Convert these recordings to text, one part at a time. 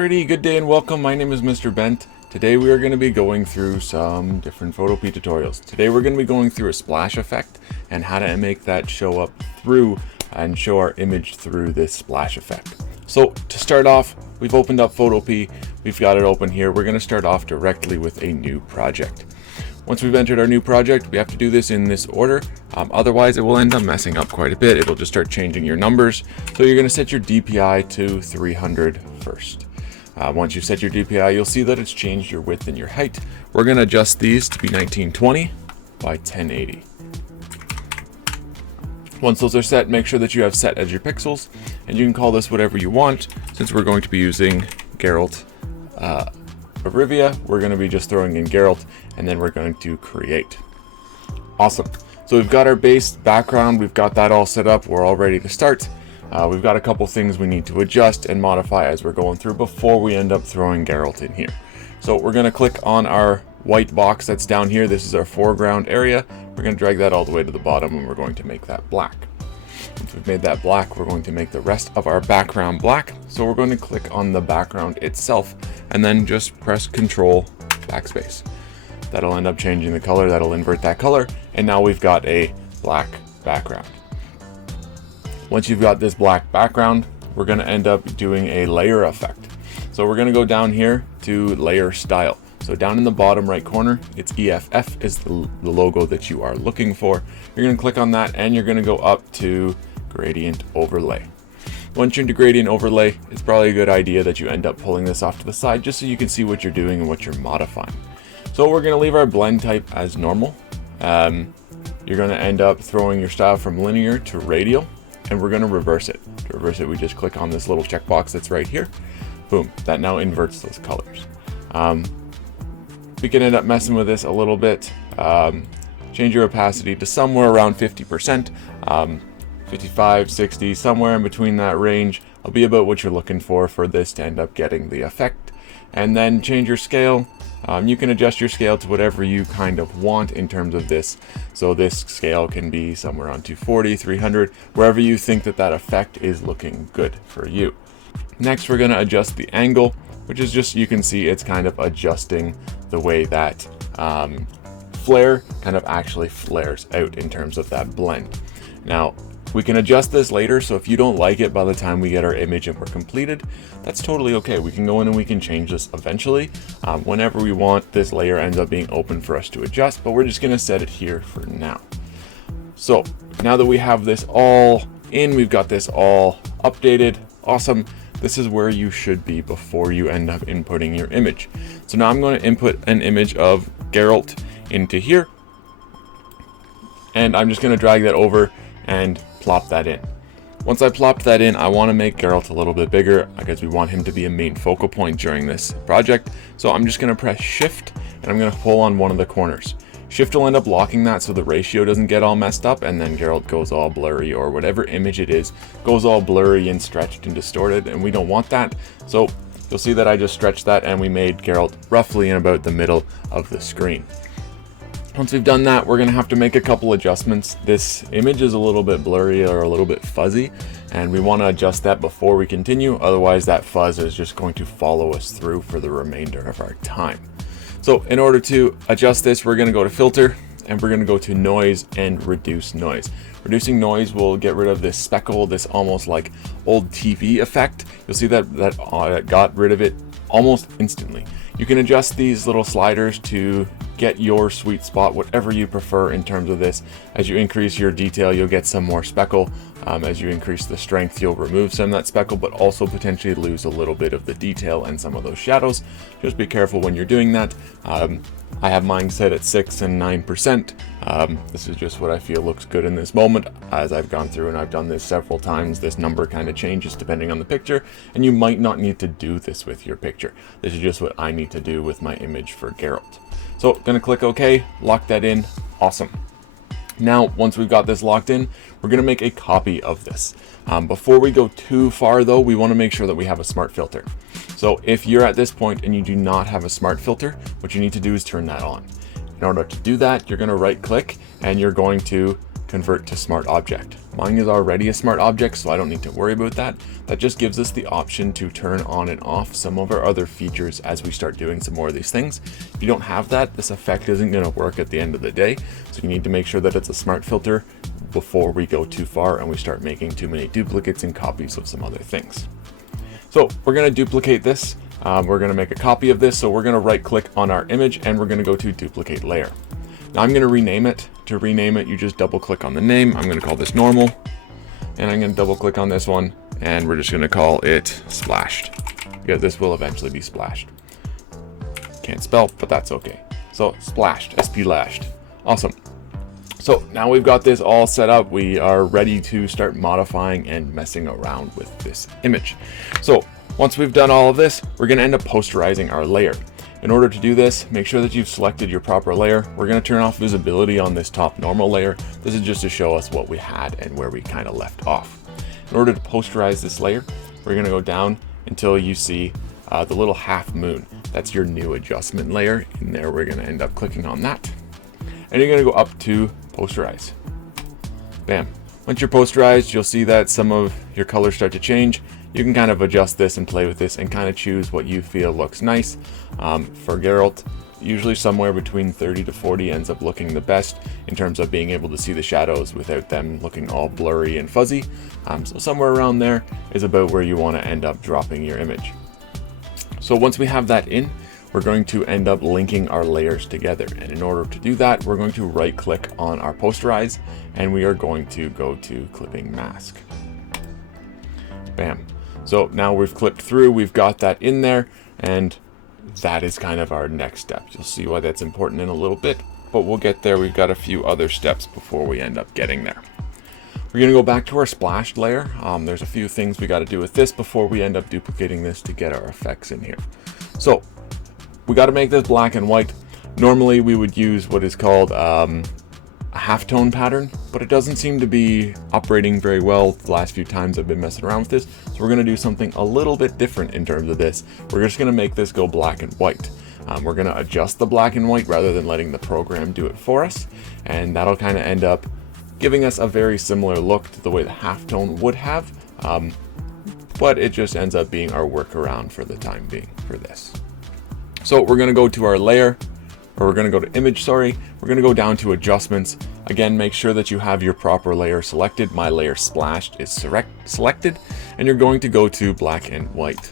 Alrighty, good day and welcome. My name is Mr. Bent. Today we are going to be going through some different Photopea tutorials. Today we're going to be going through a splash effect and how to make that show up through and show our image through this splash effect. So to start off, we've opened up Photopea. We've got it open here. We're going to start off directly with a new project. Once we've entered our new project, we have to do this in this order. Otherwise, it will end up messing up quite a bit. It'll just start changing your numbers. So you're going to set your DPI to 300 first. Once you set your DPI, you'll see that it's changed your width and your height. We're going to adjust these to be 1920 by 1080. Once those are set, make sure that you have set as your pixels, and you can call this whatever you want. Since we're going to be using Geralt of Rivia, we're going to be just throwing in Geralt, and then we're going to create. Awesome. So we've got our base background, we've got that all set up, we're all ready to start. We've got a couple things we need to adjust and modify as we're going through before we end up throwing Geralt in here. So we're going to click on our white box that's down here. This is our foreground area. We're going to drag that all the way to the bottom, and we're going to make that black. Once we've made that black, we're going to make the rest of our background black. So we're going to click on the background itself and then just press Control Backspace. That'll end up changing the color. That'll invert that color. And now we've got a black background. Once you've got this black background, we're going to end up doing a layer effect. So we're going to go down here to layer style. So down in the bottom right corner, it's EFF is the logo that you are looking for. You're going to click on that and you're going to go up to gradient overlay. Once you're into gradient overlay, it's probably a good idea that you end up pulling this off to the side just so you can see what you're doing and what you're modifying. So we're going to leave our blend type as normal. You're going to end up throwing your style from linear to radial. And we're going to reverse it. To reverse it, we just click on this little checkbox that's right here. Boom, that now inverts those colors. We can end up messing with this a little bit. Change your opacity to somewhere around 50%, 55, 60, somewhere in between that range. Will be about what you're looking for this to end up getting the effect. And then change your scale. You can adjust your scale to whatever you kind of want in terms of this. So this scale can be somewhere on 240, 300, wherever you think that effect is looking good for you. Next, we're going to adjust the angle, which is just, you can see it's kind of adjusting the way that flare kind of actually flares out in terms of that blend. Now, we can adjust this later, so if you don't like it by the time we get our image and we're completed, that's totally okay. We can go in and we can change this eventually. Whenever we want, this layer ends up being open for us to adjust, but we're just going to set it here for now. So now that we have this all in, we've got this all updated, awesome. This is where you should be before you end up inputting your image. So now I'm going to input an image of Geralt into here, and I'm just going to drag that over and plop that in. Once I plopped that in, I want to make Geralt a little bit bigger because we want him to be a main focal point during this project. So I'm just going to press Shift and I'm going to pull on one of the corners. Shift will end up locking that so the ratio doesn't get all messed up, and then Geralt goes all blurry, or whatever image it is goes all blurry and stretched and distorted, and we don't want that. So you'll see that I just stretched that and we made Geralt roughly in about the middle of the screen. Once we've done that, we're going to have to make a couple adjustments. This image is a little bit blurry or a little bit fuzzy, and we want to adjust that before we continue. Otherwise, that fuzz is just going to follow us through for the remainder of our time. So in order to adjust this, we're going to go to Filter, and we're going to go to Noise and Reduce Noise. Reducing noise will get rid of this speckle, this almost like old TV effect. You'll see that got rid of it almost instantly. You can adjust these little sliders to get your sweet spot, whatever you prefer in terms of this. As you increase your detail, you'll get some more speckle. As you increase the strength, you'll remove some of that speckle, but also potentially lose a little bit of the detail and some of those shadows. Just be careful when you're doing that. I have mine set at 6 and 9%. This is just what I feel looks good in this moment. As I've gone through and I've done this several times, this number kind of changes depending on the picture, and you might not need to do this with your picture. This is just what I need to do with my image for Geralt. So gonna click OK, lock that in, awesome. Now, once we've got this locked in, we're gonna make a copy of this. Before we go too far though, we wanna make sure that we have a smart filter. So if you're at this point and you do not have a smart filter, what you need to do is turn that on. In order to do that, you're gonna right click and you're going to convert to smart object. Mine is already a smart object, so I don't need to worry about that. That just gives us the option to turn on and off some of our other features as we start doing some more of these things. If you don't have that, this effect isn't going to work at the end of the day. So you need to make sure that it's a smart filter before we go too far and we start making too many duplicates and copies of some other things. So we're going to duplicate this. We're going to make a copy of this. So we're going to right click on our image and we're going to go to duplicate layer. Now I'm going to rename it. To rename it, you just double click on the name. I'm going to call this normal, and I'm going to double click on this one, and we're just going to call it splashed. Yeah, this will eventually be splashed. Can't spell, but that's okay. So splashed, splashed. Awesome. So now we've got this all set up. We are ready to start modifying and messing around with this image. So once we've done all of this, we're going to end up posterizing our layer. In order to do this, make sure that you've selected your proper layer. We're going to turn off visibility on this top normal layer. This is just to show us what we had and where we kind of left off. In order to posterize this layer, we're going to go down until you see the little half moon. That's your new adjustment layer. In there, we're going to end up clicking on that. And you're going to go up to posterize. Bam. Once you're posterized, you'll see that some of your colors start to change. You can kind of adjust this and play with this and kind of choose what you feel looks nice. For Geralt, usually somewhere between 30 to 40 ends up looking the best in terms of being able to see the shadows without them looking all blurry and fuzzy. So somewhere around there is about where you want to end up dropping your image. So once we have that in, we're going to end up linking our layers together. And in order to do that, we're going to right click on our posterize and we are going to go to clipping mask. Bam. So now we've clipped through, we've got that in there, and that is kind of our next step. You'll see why that's important in a little bit, but we'll get there. We've got a few other steps before we end up getting there. We're going to go back to our splashed layer. There's a few things we got to do with this before we end up duplicating this to get our effects in here. So we got to make this black and white. Normally we would use what is called a halftone pattern, but it doesn't seem to be operating very well the last few times I've been messing around with this. So we're going to do something a little bit different in terms of this. We're just going to make this go black and white. We're going to adjust the black and white rather than letting the program do it for us. And that'll kind of end up giving us a very similar look to the way the halftone would have. But it just ends up being our workaround for the time being for this. So we're going to go to our layer. Or we're going to go to image, sorry. We're going to go down to adjustments. Again, make sure that you have your proper layer selected. My layer splashed is selected, and you're going to go to black and white.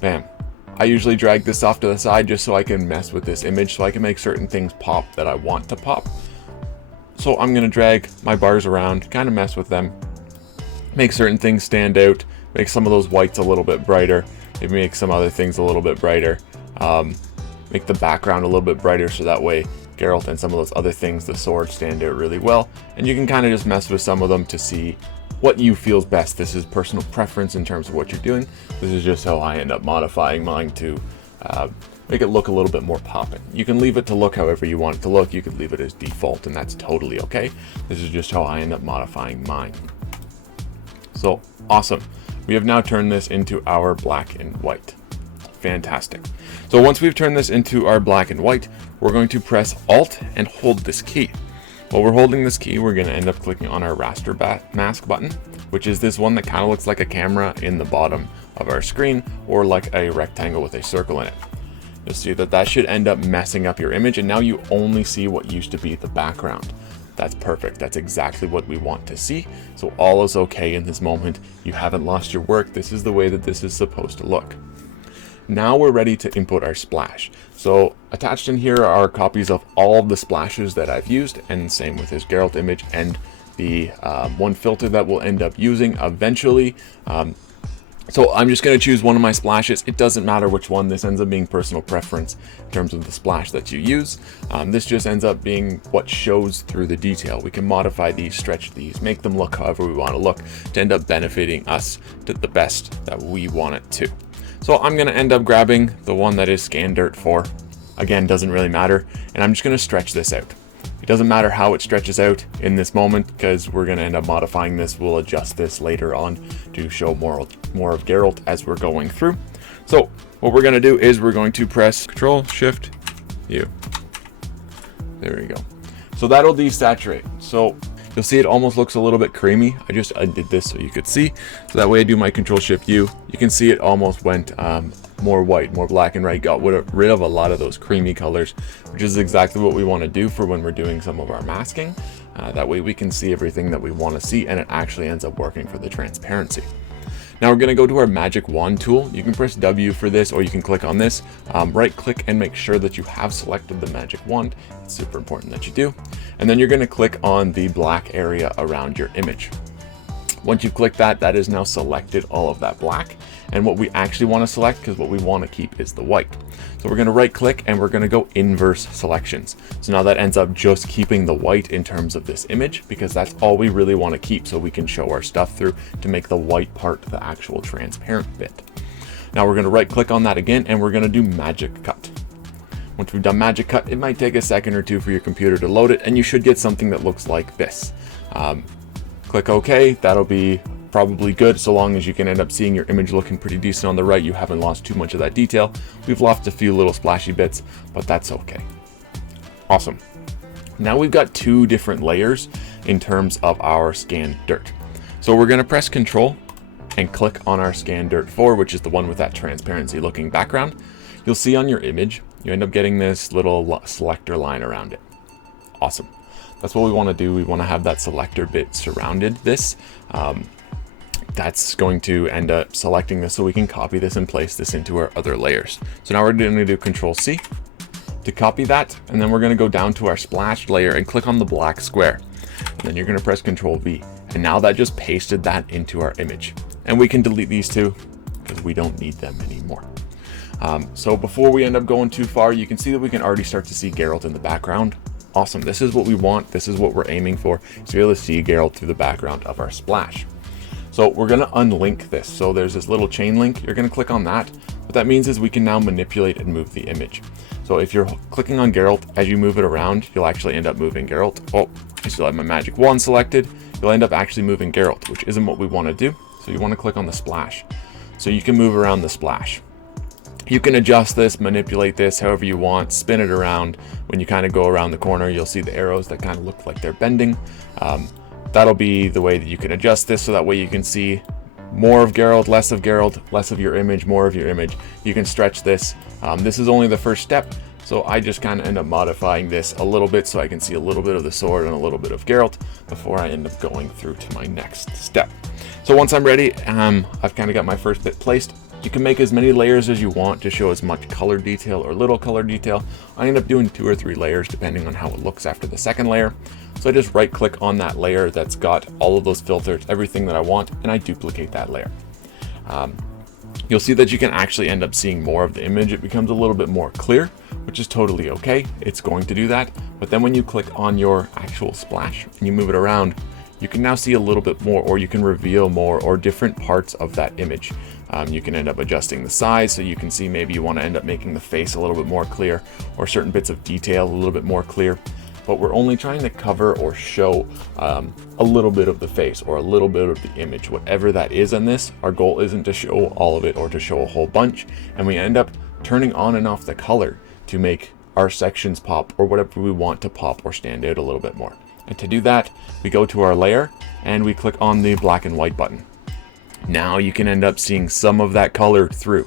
Bam. I usually drag this off to the side just so I can mess with this image, so I can make certain things pop that I want to pop. So I'm going to drag my bars around, kind of mess with them, make certain things stand out, make some of those whites a little bit brighter, maybe make some other things a little bit brighter. Make the background a little bit brighter so that way Geralt and some of those other things, the sword, stand out really well. And you can kind of just mess with some of them to see what you feels best. This is personal preference in terms of what you're doing. This is just how I end up modifying mine to make it look a little bit more poppin'. You can leave it to look however you want it to look. You could leave it as default and that's totally okay. This is just how I end up modifying mine. So awesome. We have now turned this into our black and white. Fantastic. So once we've turned this into our black and white, we're going to press Alt and hold this key. While we're holding this key, we're going to end up clicking on our raster mask button, which is this one that kind of looks like a camera in the bottom of our screen or like a rectangle with a circle in it. You'll see that that should end up messing up your image, and now you only see what used to be the background. That's perfect. That's exactly what we want to see. So all is okay in this moment. You haven't lost your work. This is the way that this is supposed to look. Now we're ready to input our splash. So attached in here are copies of all of the splashes that I've used, and same with his Geralt image and the one filter that we'll end up using eventually. So I'm just going to choose one of my splashes. It doesn't matter which one. This ends up being personal preference in terms of the splash that you use. This just ends up being what shows through the detail. We can modify these, stretch these, make them look however we want to look to end up benefiting us to the best that we want it to. So I'm going to end up grabbing the one that is scan dirt 4. Again, doesn't really matter. And I'm just going to stretch this out. It doesn't matter how it stretches out in this moment because we're going to end up modifying this. We'll adjust this later on to show more of Geralt as we're going through. So what we're going to do is we're going to press Control-Shift-U. There we go. So that'll desaturate. So You'll see it almost looks a little bit creamy. I just undid this so you could see. So that way I do my Control-Shift-U. You can see it almost went more white, more black and white, got rid of a lot of those creamy colors, which is exactly what we want to do for when we're doing some of our masking. That way we can see everything that we want to see, and it actually ends up working for the transparency. Now we're going to go to our magic wand tool. You can press W for this, or you can click on this, right click and make sure that you have selected the magic wand. It's super important that you do. And then you're going to click on the black area around your image. Once you've clicked that, that is now selected all of that black. And what we actually want to select, because what we want to keep is the white. So we're going to right click and we're going to go inverse selections. So now that ends up just keeping the white in terms of this image, because that's all we really want to keep so we can show our stuff through to make the white part the actual transparent bit. Now we're going to right click on that again and we're going to do magic cut. Once we've done magic cut, it might take a second or two for your computer to load it, and you should get something that looks like this. Click OK. That'll be probably good, so long as you can end up seeing your image looking pretty decent on the right. You haven't lost too much of that detail. We've lost a few little splashy bits, but that's okay. Awesome. Now we've got two different layers in terms of our scan dirt. So we're going to press Control and click on our scan dirt 4, which is the one with that transparency looking background. You'll see on your image, you end up getting this little selector line around it. Awesome. That's what we want to do. We want to have that selector bit surrounded this. That's going to end up selecting this so we can copy this and place this into our other layers. So now we're going to do Control C to copy that, and then we're going to go down to our splash layer and click on the black square. And then you're going to press Control V, and now that just pasted that into our image. And we can delete these two because we don't need them anymore. So before we end up going too far, you can see that we can already start to see Geralt in the background. Awesome. This is what we want. This is what we're aiming for, to be able to see Geralt through the background of our splash. So we're going to unlink this. So there's this little chain link. You're going to click on that. What that means is we can now manipulate and move the image. So if you're clicking on Geralt, as you move it around, you'll actually end up moving Geralt. Oh, I still have my magic wand selected. You'll end up actually moving Geralt, which isn't what we want to do. So you want to click on the splash. So you can move around the splash. You can adjust this, manipulate this however you want, spin it around. When you kind of go around the corner, you'll see the arrows that kind of look like they're bending. That'll be the way that you can adjust this, so that way you can see more of Geralt, less of your image, more of your image. You can stretch this. This is only the first step, so I just kind of end up modifying this a little bit so I can see a little bit of the sword and a little bit of Geralt before I end up going through to my next step. So once I'm ready, I've kind of got my first bit placed. You can make as many layers as you want to show as much color detail or little color detail. I end up doing 2 or 3 layers depending on how it looks after the second layer. So I just right click on that layer that's got all of those filters, everything that I want, and I duplicate that layer. You'll see that you can actually end up seeing more of the image. It becomes a little bit more clear, which is totally okay. It's going to do that. But then when you click on your actual splash and you move it around, you can now see a little bit more, or you can reveal more, or different parts of that image. You can end up adjusting the size, so you can see maybe you want to end up making the face a little bit more clear, or certain bits of detail a little bit more clear. But we're only trying to cover or show a little bit of the face or a little bit of the image, whatever that is in this. Our goal isn't to show all of it or to show a whole bunch, and we end up turning on and off the color to make our sections pop, or whatever we want to pop or stand out a little bit more. And to do that, we go to our layer and we click on the black and white button. Now you can end up seeing some of that color through,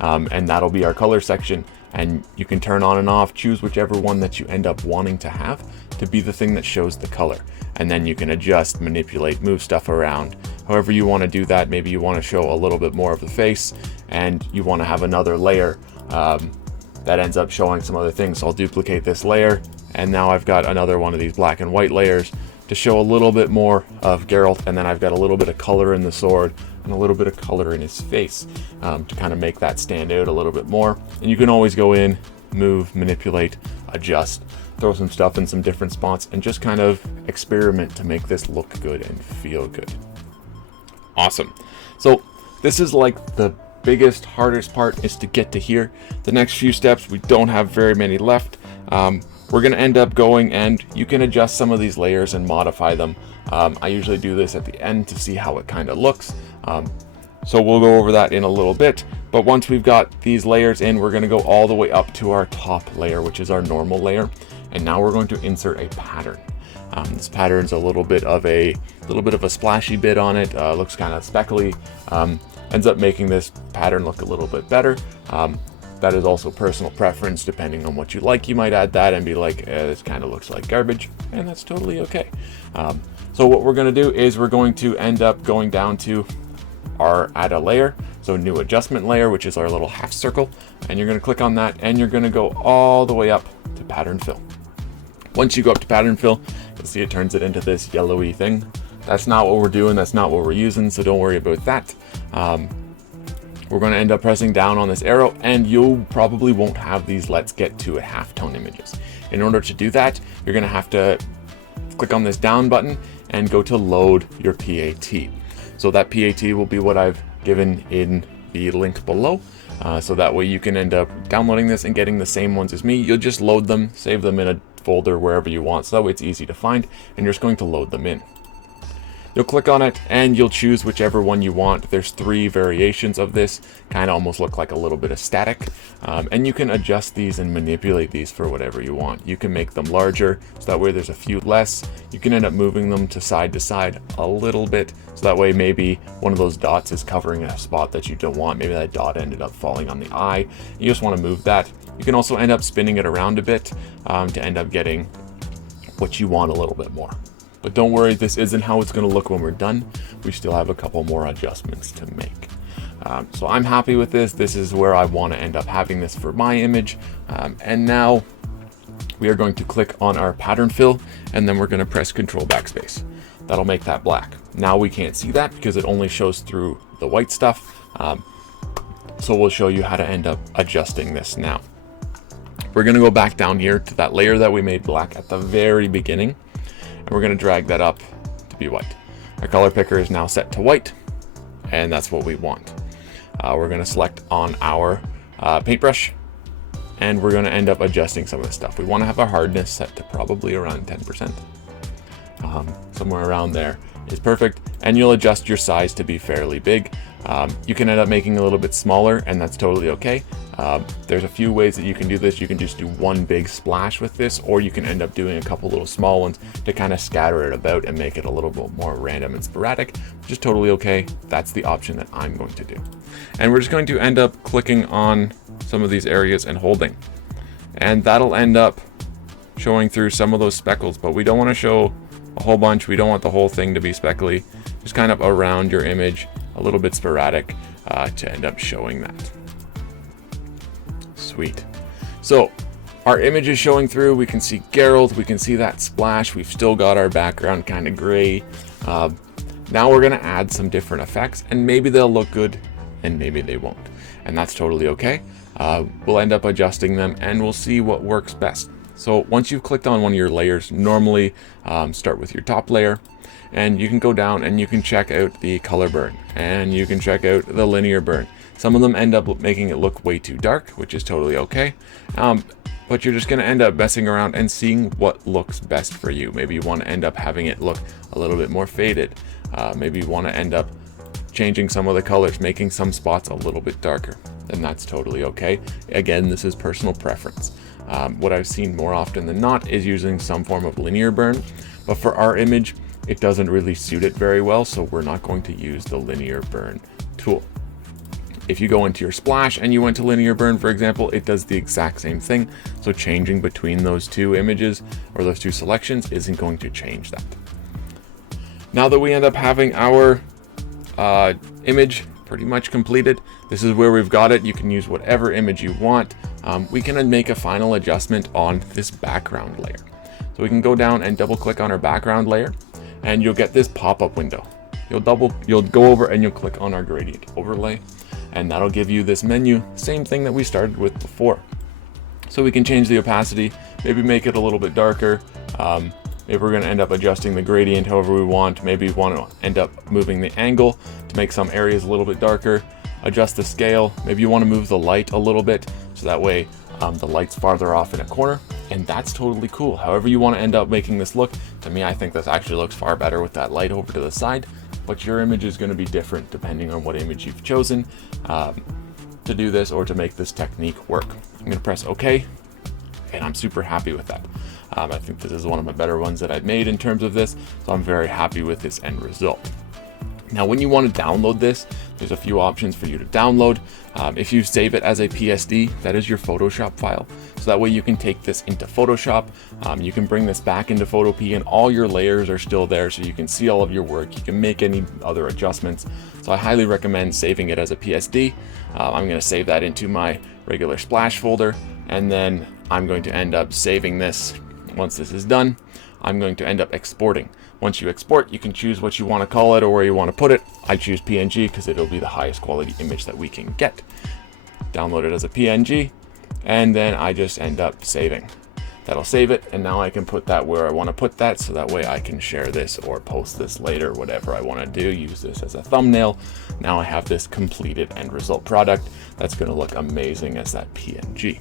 and that'll be our color section. And you can turn on and off, choose whichever one that you end up wanting to have to be the thing that shows the color. And then you can adjust, manipulate, move stuff around. However you want to do that. Maybe you want to show a little bit more of the face, and you want to have another layer that ends up showing some other things. So I'll duplicate this layer, and now I've got another one of these black and white layers to show a little bit more of Geralt, and then I've got a little bit of color in the sword and a little bit of color in his face to kind of make that stand out a little bit more. And you can always go in, move, manipulate, adjust, throw some stuff in some different spots, and just kind of experiment to make this look good and feel good. Awesome. So this is like the biggest, hardest part, is to get to here. The next few steps, we don't have very many left. We're going to end up going, and you can adjust some of these layers and modify them. I usually do this at the end to see how it kind of looks. So we'll go over that in a little bit. But once we've got these layers in, we're going to go all the way up to our top layer, which is our normal layer. And now we're going to insert a pattern. This pattern's a little bit of a splashy bit on it. Looks kind of speckly. Ends up making this pattern look a little bit better. That is also personal preference. Depending on what you like, you might add that and be like, this kind of looks like garbage, and that's totally okay. So what we're going to do is we're going to end up going down to our add a layer, so new adjustment layer, which is our little half circle, and you're going to click on that, and you're going to go all the way up to pattern fill. Once you go up to pattern fill, you'll see it turns it into this yellowy thing. That's not what we're doing, that's not what we're using, so don't worry about that. We're going to end up pressing down on this arrow, and you probably won't have these let's get to a halftone images. In order to do that, you're going to have to click on this down button and go to load your PAT. So that PAT will be what I've given in the link below. So that way you can end up downloading this and getting the same ones as me. You'll just load them, save them in a folder wherever you want, so that way it's easy to find, and you're just going to load them in. You'll click on it and you'll choose whichever one you want. There's 3 variations of this, kind of almost look like a little bit of static. And you can adjust these and manipulate these for whatever you want. You can make them larger, so that way there's a few less. You can end up moving them to side a little bit, so that way maybe one of those dots is covering a spot that you don't want. Maybe that dot ended up falling on the eye. You just want to move that. You can also end up spinning it around a bit to end up getting what you want a little bit more. But don't worry, this isn't how it's going to look when we're done. We still have a couple more adjustments to make. So I'm happy with this. This is where I want to end up having this for my image. And now we are going to click on our pattern fill, and then we're going to press Control Backspace. That'll make that black. Now we can't see that because it only shows through the white stuff. So we'll show you how to end up adjusting this now. We're going to go back down here to that layer that we made black at the very beginning. And we're going to drag that up to be white. Our color picker is now set to white, and that's what we want. We're going to select on our paintbrush, and we're going to end up adjusting some of this stuff. We want to have our hardness set to probably around 10%. Somewhere around there is perfect, and you'll adjust your size to be fairly big. You can end up making a little bit smaller, and that's totally okay. There's a few ways that you can do this. You can just do one big splash with this, or you can end up doing a couple little small ones to kind of scatter it about and make it a little bit more random and sporadic, which is totally okay. That's the option that I'm going to do. And we're just going to end up clicking on some of these areas and holding. And that'll end up showing through some of those speckles, but we don't want to show a whole bunch. We don't want the whole thing to be speckly, just kind of around your image, a little bit sporadic to end up showing that. Sweet. So our image is showing through. We can see Geralt, we can see that splash. We've still got our background kind of gray. Now we're going to add some different effects, and maybe they'll look good and maybe they won't. And that's totally okay. We'll end up adjusting them and we'll see what works best. So once you've clicked on one of your layers, normally start with your top layer, and you can go down and you can check out the color burn, and you can check out the linear burn. Some of them end up making it look way too dark, which is totally okay. But you're just going to end up messing around and seeing what looks best for you. Maybe you want to end up having it look a little bit more faded. Maybe you want to end up changing some of the colors, making some spots a little bit darker, and that's totally okay. Again, this is personal preference. What I've seen more often than not is using some form of linear burn, but for our image, it doesn't really suit it very well, so we're not going to use the linear burn tool. If you go into your splash and you went to linear burn, for example, it does the exact same thing. So changing between those two images or those two selections isn't going to change that. Now that we end up having our image pretty much completed, this is where we've got it. You can use whatever image you want. We can make a final adjustment on this background layer. So we can go down and double click on our background layer, and you'll get this pop-up window. You'll go over and you'll click on our gradient overlay, and that'll give you this menu, same thing that we started with before. So we can change the opacity, maybe make it a little bit darker. Maybe we're going to end up adjusting the gradient however we want. Maybe we want to end up moving the angle to make some areas a little bit darker. Adjust the scale. Maybe you want to move the light a little bit, so that way the light's farther off in a corner, and that's totally cool. However you want to end up making this look, to me, I think this actually looks far better with that light over to the side, but your image is going to be different depending on what image you've chosen to do this or to make this technique work. I'm going to press OK, and I'm super happy with that. I think this is one of my better ones that I've made in terms of this, so I'm very happy with this end result. Now, when you want to download this, there's a few options for you to download. If you save it as a PSD, that is your Photoshop file. So that way you can take this into Photoshop. You can bring this back into Photopea and all your layers are still there, so you can see all of your work. You can make any other adjustments. So I highly recommend saving it as a PSD. I'm going to save that into my regular splash folder, and then I'm going to end up saving this. Once this is done, I'm going to end up exporting. Once you export, you can choose what you want to call it or where you want to put it. I choose PNG because it'll be the highest quality image that we can get. Download it as a PNG, and then I just end up saving. That'll save it, and now I can put that where I want to put that, so that way I can share this or post this later, whatever I want to do. Use this as a thumbnail. Now I have this completed end result product that's going to look amazing as that PNG.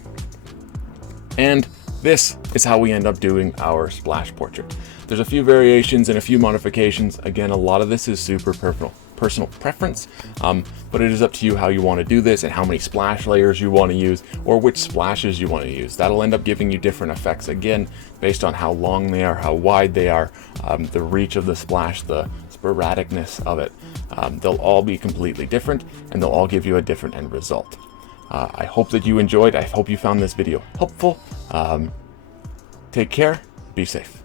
And this is how we end up doing our splash portrait. There's a few variations and a few modifications. Again, a lot of this is super personal preference, but it is up to you how you want to do this and how many splash layers you want to use or which splashes you want to use. That'll end up giving you different effects, again, based on how long they are, how wide they are, the reach of the splash, the sporadicness of it. They'll all be completely different, and they'll all give you a different end result. I hope that you enjoyed. I hope you found this video helpful. Take care. Be safe.